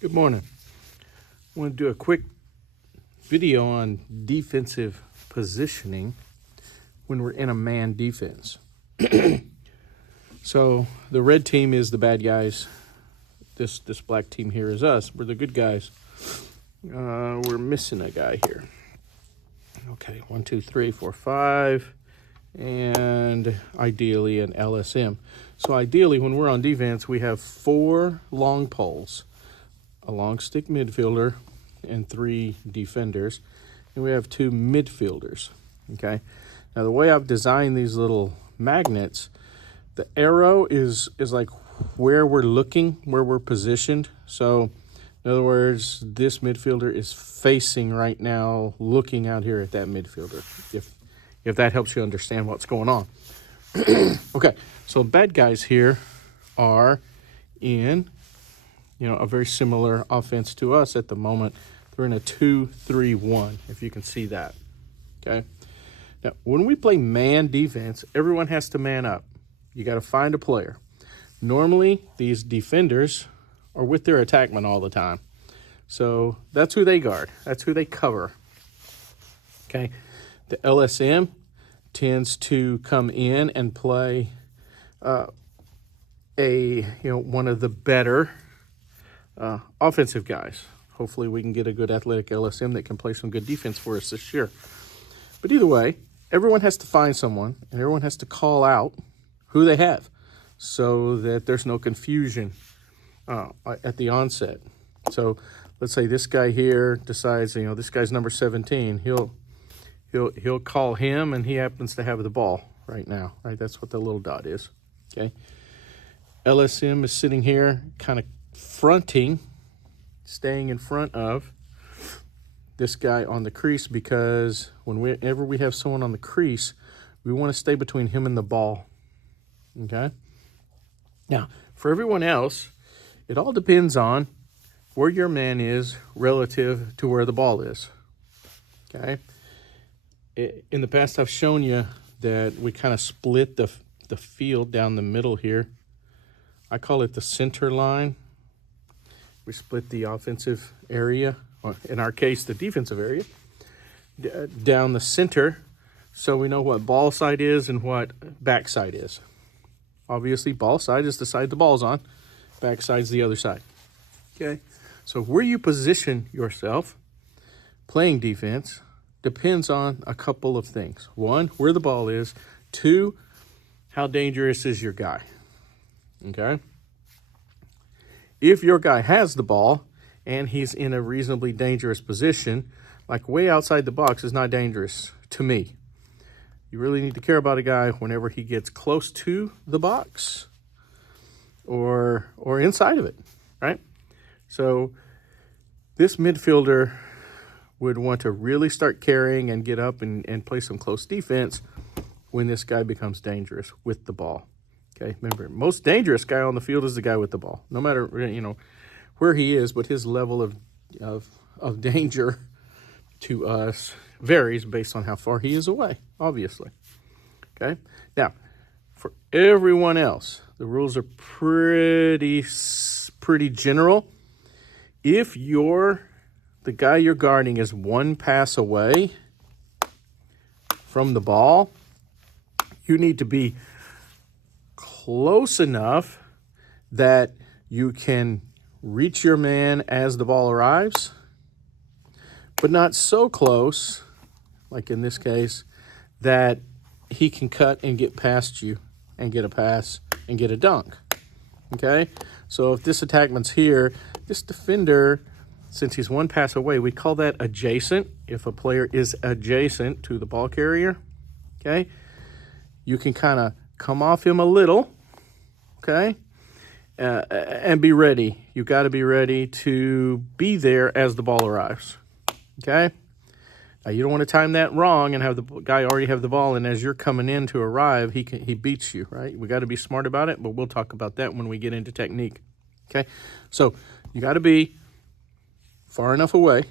Good morning. I want to do a quick video on defensive positioning when we're in a man defense. So the red team is the bad guys. This black team here is us. We're the good guys. We're missing a guy here. Okay, 1, 2, 3, 4, 5, and ideally an LSM. So ideally, when we're on defense, we have 4 long poles, a long stick midfielder, and 3 defenders, and we have 2 midfielders. Okay, now the way I've designed these little magnets, the arrow is like where we're looking, where we're positioned. So in other words, this midfielder is facing right now, looking out here at that midfielder, if that helps you understand what's going on. Okay, so bad guys here are in a very similar offense to us at the moment. They're in a 2-3-1, if you can see that. Okay. Now, when we play man defense, everyone has to man up. You got to find a player. Normally, these defenders are with their attackman all the time. So that's who they guard. That's who they cover. Okay. The LSM tends to come in and play one of the better offensive guys. Hopefully we can get a good athletic LSM that can play some good defense for us this year. But either way, everyone has to find someone, and everyone has to call out who they have so that there's no confusion at the onset. So let's say this guy here decides, this guy's number 17. He'll call him, and he happens to have the ball right now. Right, that's what the little dot is. Okay. LSM is sitting here, kind of fronting, staying in front of this guy on the crease, because whenever we have someone on the crease, we want to stay between him and the ball. Okay? Now, for everyone else, it all depends on where your man is relative to where the ball is. Okay? In the past, I've shown you that we kind of split the field down the middle here. I call it the center line. We split the offensive area, or in our case, the defensive area, down the center, so we know what ball side is and what back side is. Obviously, ball side is the side the ball's on. Back side's the other side. Okay? So where you position yourself playing defense depends on a couple of things. 1, where the ball is. 2, how dangerous is your guy. Okay? If your guy has the ball and he's in a reasonably dangerous position, like way outside the box is not dangerous to me. You really need to care about a guy whenever he gets close to the box or inside of it, right? So this midfielder would want to really start carrying and get up and play some close defense when this guy becomes dangerous with the ball. Okay, remember, most dangerous guy on the field is the guy with the ball. No matter, where he is, but his level of danger to us varies based on how far he is away, obviously. Okay? Now, for everyone else, the rules are pretty general. If the guy you're guarding is 1 pass away from the ball, you need to be close enough that you can reach your man as the ball arrives, but not so close, like in this case, that he can cut and get past you and get a pass and get a dunk. Okay? So if this attackman's here, this defender, since he's 1 pass away, we call that adjacent. If a player is adjacent to the ball carrier, okay, you can kind of come off him a little, okay, and be ready. You got to be ready to be there as the ball arrives, okay? Now, you don't want to time that wrong and have the guy already have the ball, and as you're coming in to arrive, he beats you, right? We got to be smart about it, but we'll talk about that when we get into technique, okay? So you got to be far enough away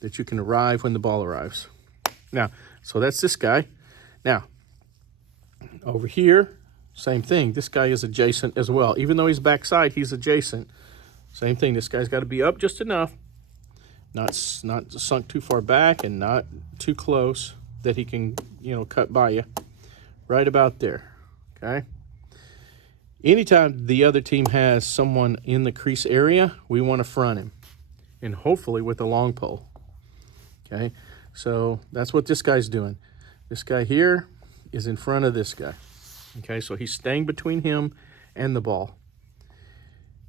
that you can arrive when the ball arrives. Now, so that's this guy. Now, over here, same thing. This guy is adjacent as well. Even though he's backside, he's adjacent. Same thing. This guy's got to be up just enough, not sunk too far back and not too close that he can, cut by you. Right about there, okay? Anytime the other team has someone in the crease area, we want to front him, and hopefully with a long pole, okay? So that's what this guy's doing. This guy here is in front of this guy, okay? So he's staying between him and the ball.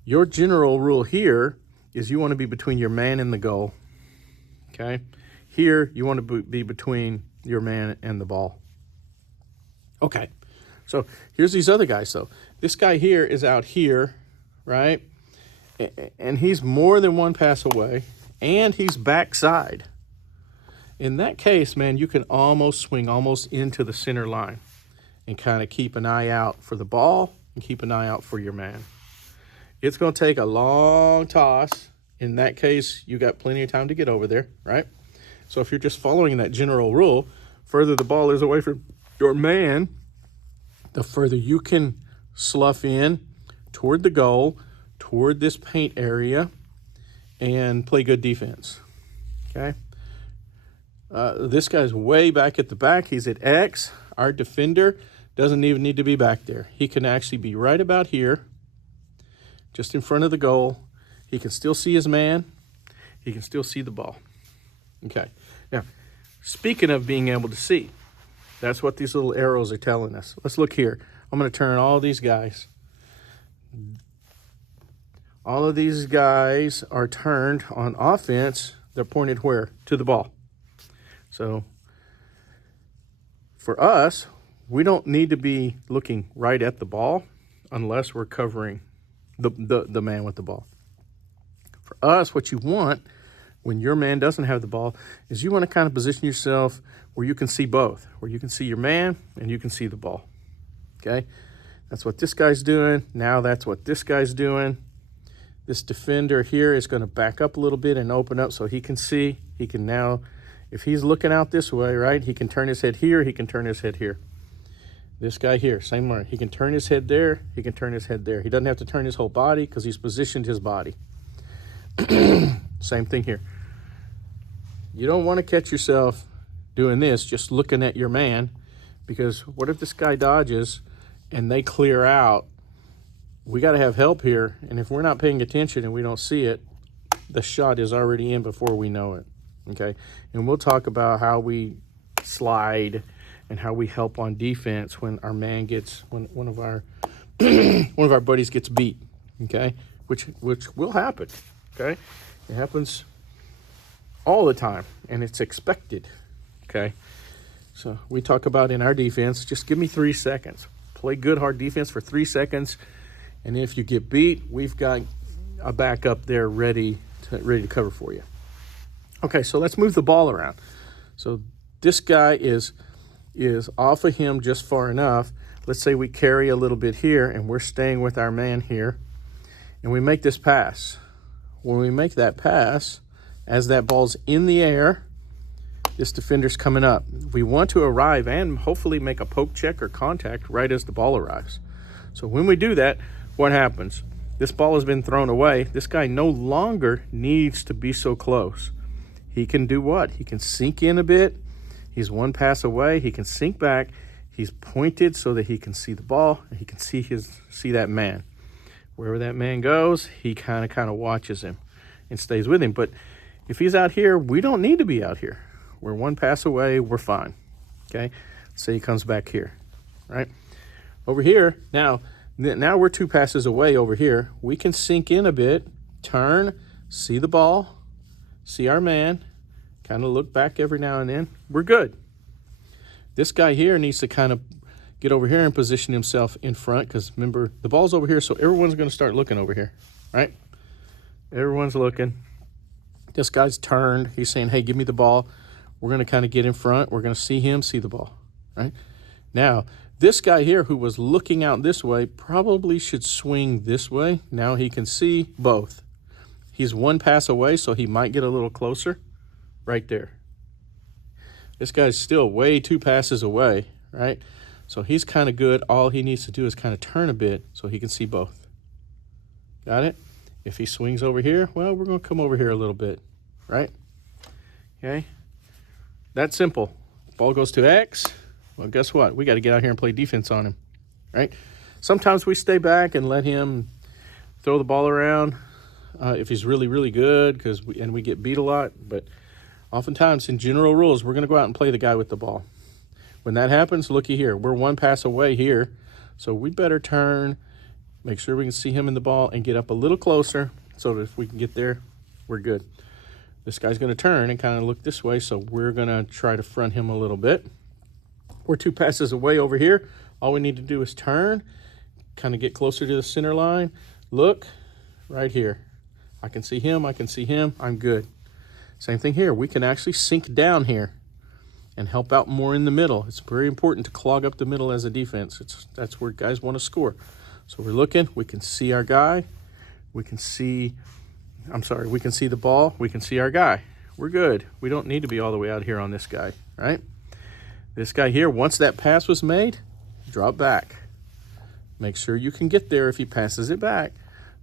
Your general rule here is you want to be between your man and the goal, okay? Here, you want to be between your man and the ball. Okay, so here's these other guys, though. This guy here is out here, right? And he's more than one pass away, and he's backside. In that case, man, you can almost swing almost into the center line and kind of keep an eye out for the ball and keep an eye out for your man. It's going to take a long toss. In that case, you got plenty of time to get over there, right? So if you're just following that general rule, further the ball is away from your man, the further you can slough in toward the goal, toward this paint area, and play good defense, okay? This guy's way back at the back. He's at X. Our defender doesn't even need to be back there. He can actually be right about here, just in front of the goal. He can still see his man. He can still see the ball. Okay. Now, speaking of being able to see, that's what these little arrows are telling us. Let's look here. I'm going to turn all these guys. All of these guys are turned on offense. They're pointed where? To the ball. So, for us, we don't need to be looking right at the ball unless we're covering the man with the ball. For us, what you want when your man doesn't have the ball is you want to kind of position yourself where you can see both, where you can see your man and you can see the ball, okay? That's what this guy's doing. Now that's what this guy's doing. This defender here is going to back up a little bit and open up so he can see. He can now, if he's looking out this way, right, he can turn his head here, he can turn his head here. This guy here, same way. He can turn his head there. He can turn his head there. He doesn't have to turn his whole body because he's positioned his body. Same thing here. You don't want to catch yourself doing this, just looking at your man, because what if this guy dodges and they clear out? We got to have help here, and if we're not paying attention and we don't see it, the shot is already in before we know it, okay? And we'll talk about how we slide and how we help on defense when our man gets, when one of our one of our buddies gets beat, okay? Which will happen, okay? It happens all the time, and it's expected, okay? So we talk about in our defense, just give me 3 seconds. Play good, hard defense for 3 seconds, and if you get beat, we've got a backup there ready to cover for you. Okay, so let's move the ball around. So this guy is off of him just far enough. Let's say we carry a little bit here, and we're staying with our man here, and we make this pass. When we make that pass, as that ball's in the air, this defender's coming up. We want to arrive and hopefully make a poke check or contact right as the ball arrives. So when we do that, what happens? This ball has been thrown away. This guy no longer needs to be so close. He can do what? He can sink in a bit. He's one pass away. He can sink back. He's pointed so that he can see the ball. And he can see that man. Wherever that man goes, he kind of watches him and stays with him. But if he's out here, we don't need to be out here. We're one pass away. We're fine. Okay? Say he comes back here, right? Over here, now we're 2 passes away over here. We can sink in a bit, turn, see the ball, see our man, kind of look back every now and then. We're good. This guy here needs to kind of get over here and position himself in front because, remember, the ball's over here, so everyone's going to start looking over here, right? Everyone's looking. This guy's turned. He's saying, hey, give me the ball. We're going to kind of get in front. We're going to see him, see the ball, right? Now, this guy here who was looking out this way probably should swing this way. Now he can see both. He's one pass away, so he might get a little closer right there. This guy's still way 2 passes away, right? So he's kind of good. All he needs to do is kind of turn a bit so he can see both. Got it? If he swings over here, well, we're going to come over here a little bit, right? Okay, that's simple. Ball goes to X. Well, guess what? We got to get out here and play defense on him, right? Sometimes we stay back and let him throw the ball around if he's really, really good, and we get beat a lot. But oftentimes, in general rules, we're going to go out and play the guy with the ball. When that happens, looky here. We're one pass away here, so we better turn, make sure we can see him in the ball, and get up a little closer so that if we can get there, we're good. This guy's going to turn and kind of look this way, so we're going to try to front him a little bit. We're 2 passes away over here. All we need to do is turn, kind of get closer to the center line. Look, right here. I can see him, I can see him, I'm good. Same thing here. We can actually sink down here and help out more in the middle. It's very important to clog up the middle as a defense. That's where guys want to score. So we're looking, we can see our guy, we can see the ball, we can see our guy. We're good. We don't need to be all the way out here on this guy, right? This guy here, once that pass was made, drop back. Make sure you can get there if he passes it back.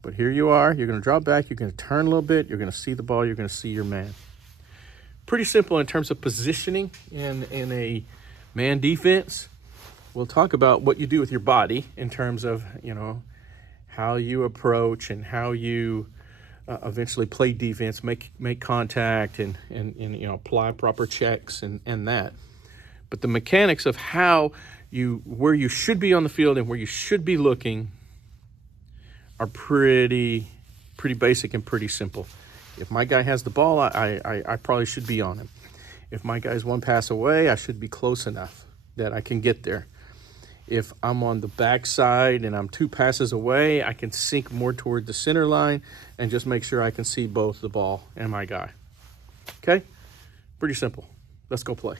But here you are, you're going to drop back, you're going to turn a little bit, you're going to see the ball, you're going to see your man. Pretty simple in terms of positioning in a man defense. We'll talk about what you do with your body in terms of, how you approach and how you eventually play defense, make contact and apply proper checks and that. But the mechanics of where you should be on the field and where you should be looking are pretty basic and pretty simple. If my guy has the ball, I probably should be on him. If my guy's 1 pass away, I should be close enough that I can get there. If I'm on the backside and I'm 2 passes away, I can sink more toward the center line and just make sure I can see both the ball and my guy. Okay? Pretty simple. Let's go play.